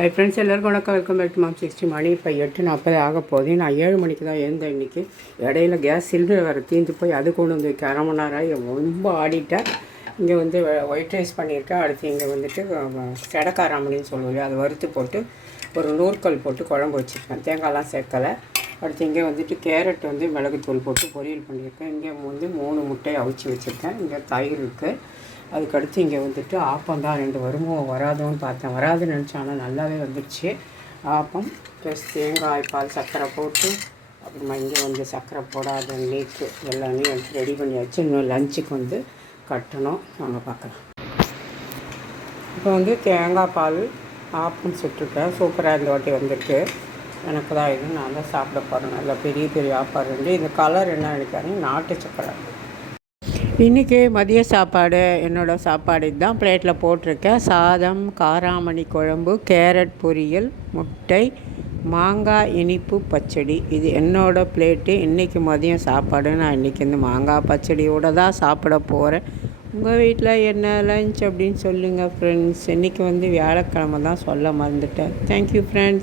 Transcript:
High friends, எல்லாருக்கும் வணக்கம். Welcome back to mom 60. மணி இப்போ 8:40 ஆக போகுது. நான் 7 மணிக்கு தான் எழுந்தேன் இன்றைக்கி. இடையில கேஸ் சிலிண்டர் வேறு தீர்ந்து போய் அது கொண்டு வந்து வைக்க அரை மணி நேரம் ரொம்ப ஆடிட்டேன். இங்கே வந்து ஒயிட் ரைஸ் பண்ணியிருக்கேன். அடுத்து இங்கே வந்துட்டு செடக்காராமணின்னு சொல்லுவோம், அதை வறுத்து போட்டு ஒரு நூற்கல் போட்டு குழம்பு வச்சுருக்கேன். தேங்காய்லாம் சேர்க்கலை. அடுத்து இங்கே வந்துட்டு கேரட் வந்து மிளகுத்தூள் போட்டு பொரியல் பண்ணியிருக்கேன். இங்கே வந்து 3 முட்டையை அவிச்சு வச்சுருக்கேன். இங்கே தயிர் இருக்குது. அதுக்கடுத்து இங்கே வந்துட்டு ஆப்பம் தான் 2 வருமோ வராதோன்னு பார்த்தேன். வராதுன்னு நினச்சேன், ஆனால் நல்லாவே வந்துடுச்சு. ஆப்பம் ப்ளஸ் தேங்காய் பால் சர்க்கரை போட்டு, அப்புறமா இங்கே வந்து சர்க்கரை போடாத நெய்க்கு எல்லாமே எடுத்து ரெடி பண்ணியாச்சு. இன்னும் லஞ்சுக்கு வந்து கட்டணும். நாங்கள் பார்க்கலாம். இப்போ வந்து தேங்காய் பால் ஆப்பம் சுட்டுருக்கேன். சூப்பராக இந்த வாட்டி வந்துருக்கு. எனக்கு தான் இது நான் தான் சாப்பிட போகிறேன். நல்லா பெரிய பெரிய ஆப்பாடு வந்து இந்த கலர் என்ன நினைக்காங்க, நாட்டு சக்கரை. இன்றைக்கி மதிய சாப்பாடு என்னோடய சாப்பாடு இதுதான் பிளேட்டில் போட்டிருக்கேன். சாதம், காராமணி குழம்பு, கேரட் பொரியல், முட்டை, மாங்காய் இனிப்பு பச்சடி. இது என்னோடய பிளேட்டு. இன்றைக்கி மதியம் சாப்பாடு. நான் இன்றைக்கி இந்த மாங்காய் பச்சடியோடு தான் சாப்பிட போகிறேன். உங்கள் வீட்டில் என்ன லஞ்ச் அப்படின்னு சொல்லுங்கள் ஃப்ரெண்ட்ஸ். இன்றைக்கி வந்து வியாழக்கிழமை தான் சொல்ல மறந்துட்டேன். Thank you friends.